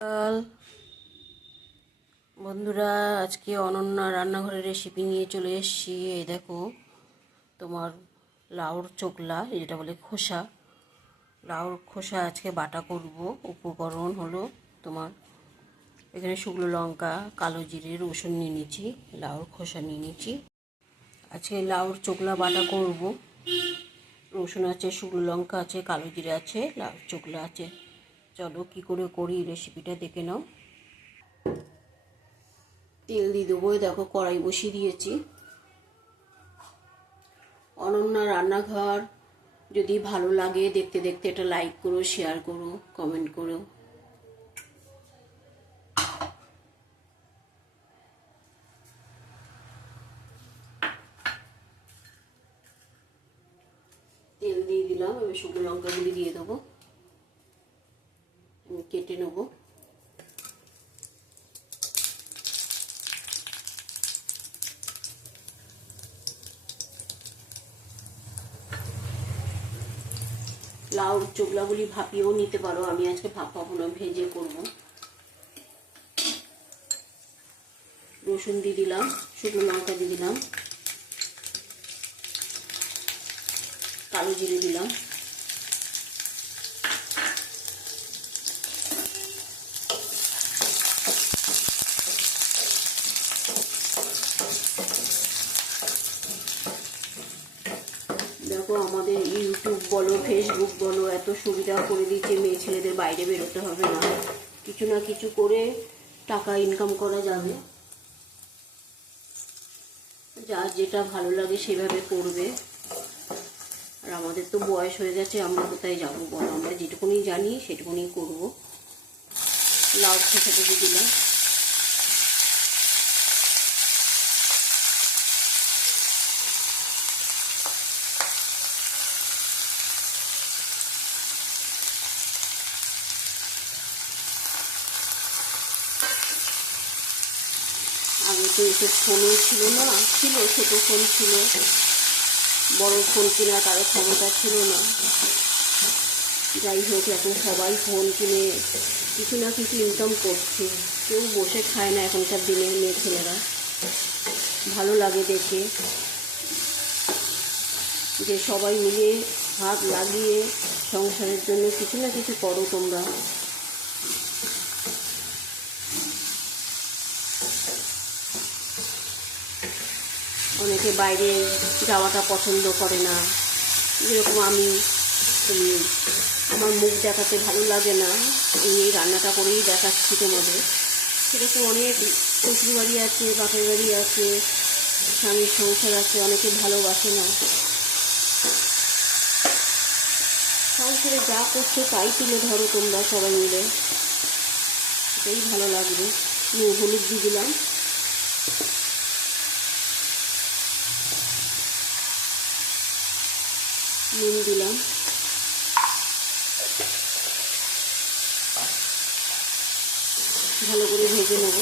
সকাল বন্ধুরা, আজকে অনন্যা রান্নাঘরের রেসিপি নিয়ে চলে এসেছি। এই দেখো, তোমার লাউর চোকলা, যেটা বলে খোসা, লাউর খোসা আজকে বাটা করব। উপকরণ হলো তোমার এখানে শুকনো লঙ্কা, কালো জিরে, রসুন নিয়ে নিচ্ছি, লাউর খোসা নিয়ে নিচ্ছি। আজকে লাউর চোকলা বাটা করব। রসুন আছে, শুকনো লঙ্কা আছে, কালো জিরে আছে, লাউর চোকলা আছে। চলো কি করে করি রেসিপিটা দেখে নাও। তেল দিয়ে দেবো। দেখো, কড়াই বসিয়ে দিয়েছি। অনন্যা রান্নাঘর যদি ভালো লাগে দেখতে দেখতে এটা লাইক করো, শেয়ার করো, কমেন্ট করো। তেল দিয়ে দিলাম, এবার শুকনো লঙ্কাগুলি দিয়ে দেবো, আমি কেটে নেবো। লাউর চোকলাগুলি ভাপিয়েও নিতে পারো, আমি আজকে ভাপাবো না, ভেজে করব। রসুন দিয়ে দিলাম, শুকনো লঙ্কা দিয়ে দিলাম, কালো জিরে দিলাম, দেখো আমাদের ইউটিউব বলো, ফেসবুক বলো, এত সুবিধা করে দিচ্ছে, মেয়ে ছেলেদের বাইরে বেরোতে হবে না, কিছু না কিছু করে টাকা ইনকাম করা যাবে। যার যেটা ভালো লাগে সেভাবে করবে। আর আমাদের তো বয়স হয়ে গেছে, আমরা কোথায় যাবো বলো, আমরা যেটুকুনি জানি সেটুকুনি করবো। লাউ খোসাটা দিয়ে দিলাম, আগে তো এসব ফোনও ছিল না, ছিল ছোটো ফোন ছিল, বড় ফোন কেনার কারো ক্ষমতা ছিল না। যাই হোক, এখন সবাই ফোন কিনে কিছু না কিছু ইনকাম করছে, কেউ বসে খায় না এখনকার দিনে মেয়ে ছেলেরা। ভালো লাগে দেখে যে সবাই মিলে হাত লাগিয়ে সংসারের জন্য কিছু না কিছু করো তোমরা। অনেকে বাইরে যাওয়াটা পছন্দ করে না, যেরকম আমি, আমার মুখ দেখাতে ভালো লাগে না, এই রান্নাটা করেই দেখাচ্ছি তোমাদের। সেরকম অনেক শ্বশুরবাড়ি আছে, বাপের বাড়ি আছে, স্বামীর সংসার আছে, অনেকে ভালোবাসে না। সংসারে যা করছো তাই তুলে ধরো তোমরা সবাই মিলে, এটাই ভালো লাগবে। হলুদ দিয়ে দিলাম, নুন দিলাম, ভালো করে ভেজে নেব।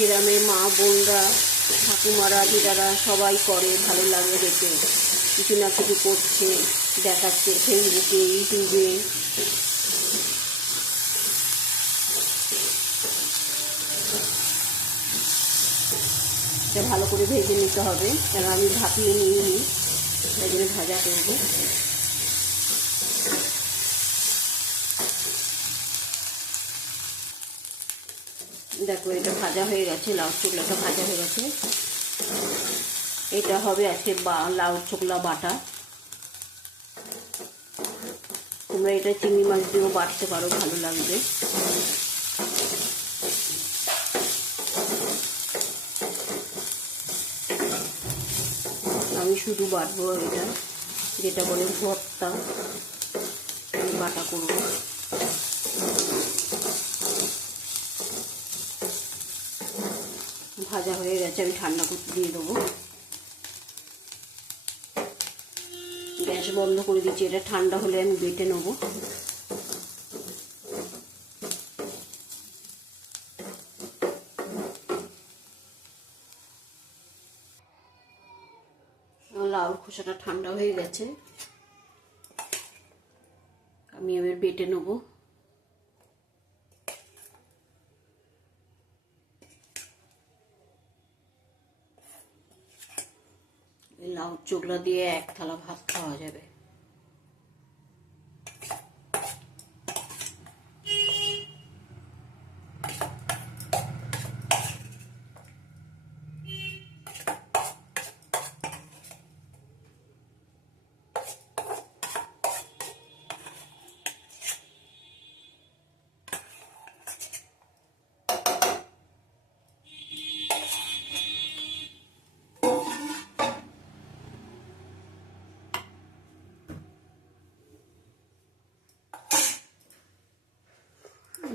গ্রামের মা বোনরা, ঠাকুমারা, দিদারা সবাই করে, ভালো লাগে দেখে। কিছু না কিছু করছে, দেখাচ্ছে ফেসবুকে, ইউটিউবে। এটা ভালো করে ভেজে নিতে হবে, কেন আমি ভাপিয়ে নিইনি, তাই জন্য ভাজা করবো। দেখো, এটা ভাজা হয়ে গেছে, লাউ চোকলাটা ভাজা হয়ে গেছে। এটা হবে আজকে লাউ চোকলা বাটা। তোমরা এটা চিংড়ি মাছ দিয়েও বাটতে পারো, ভালো লাগবে। আমি শুধু বাটবো এটা, যেটা বলে ভর্তা, আমি বাটা করবো। ভাজা হয়ে গেছে, আমি ঠান্ডা করতে দিয়ে দেবো। গ্যাস বন্ধ করে দিচ্ছি, এটা ঠান্ডা হলে আমি বেটে নেবো। লাউর খোসাটা ঠান্ডা হয়ে গেছে, আমি এবার বেটে নেবো। লাউ চোখলা দিয়ে এক থালা ভাত খাওয়া যাবে।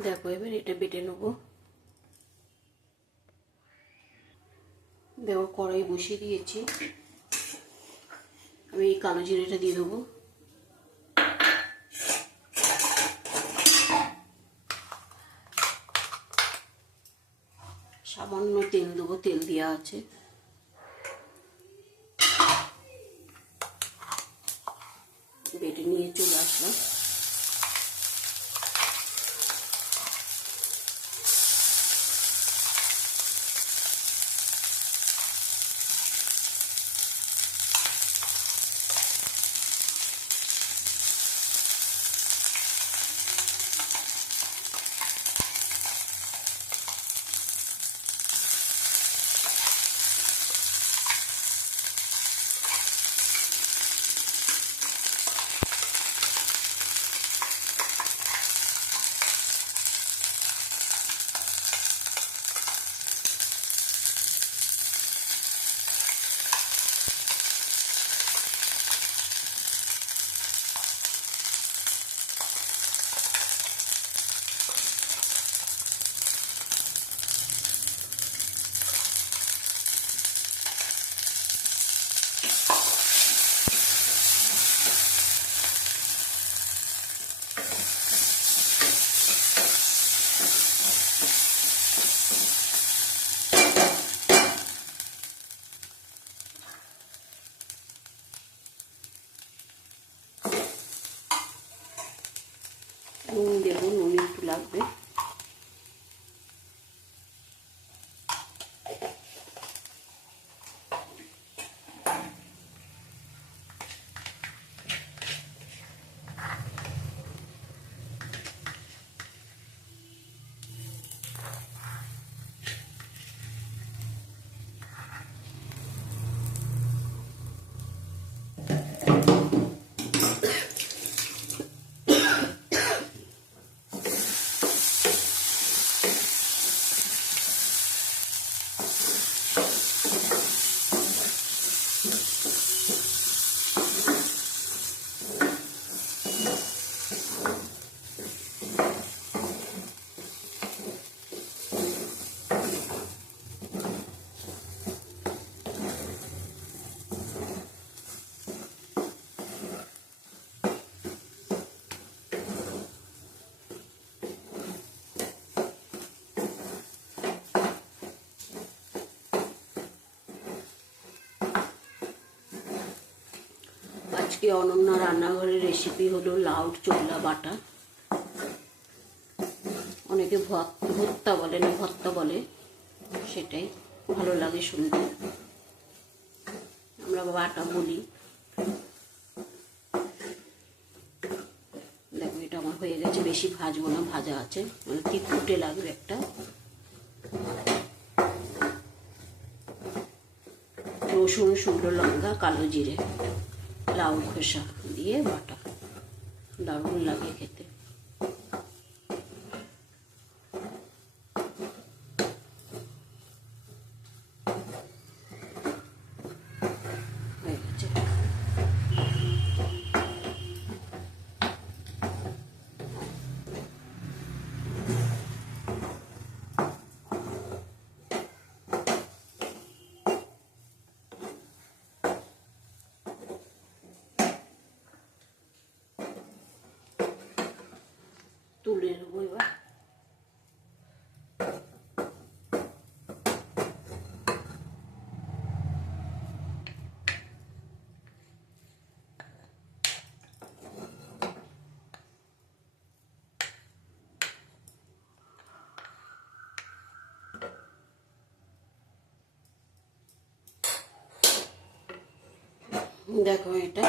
দেখো এবার এটা বেটে নেবো। দেখো কড়াই বসিয়ে দিয়েছি, আমি এই কালো জিরেটা দিয়ে দেবো। সামান্য তেল দেবো, তেল দেওয়া আছে। বেটে নিয়ে চলে আসলাম। নুন দেবো, নুন একটু লাগবে। আজকে অনন্যা রান্নাঘরের রেসিপি হলো লাউর চোখলা বাটা। অনেকে ভর্তা বলে না ভর্তা বলে, সেটাই ভালো লাগে শুনতে, আমরা বাটা বলি। দেখো এটা আমার হয়ে গেছে, বেশি ভাজবো না, ভাজা আছে, মানে তিতকুটে লাগবে একটা। রসুন, শুকনো লঙ্কা, কালো জিরে, লাউ খোসা দিয়ে বাটা, দারুণ লাগে খেতে। হয়ে গেছে। তুলে নেবো এবার। দেখো এটা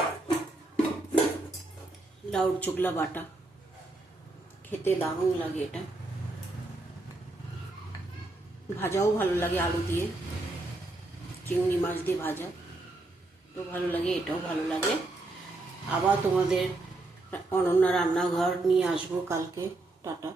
লাউর চোখলা বাটা, খেতে দারুণ লাগে। এটা ভাজাও ভালো লাগে, আলু দিয়ে চিংড়ি মাছ দিয়ে ভাজা তো ভালো লাগে, এটাও ভালো লাগে। আবার তোমাদের অনন্যা রান্নাঘর নিয়ে আসবো কালকে। টাটা।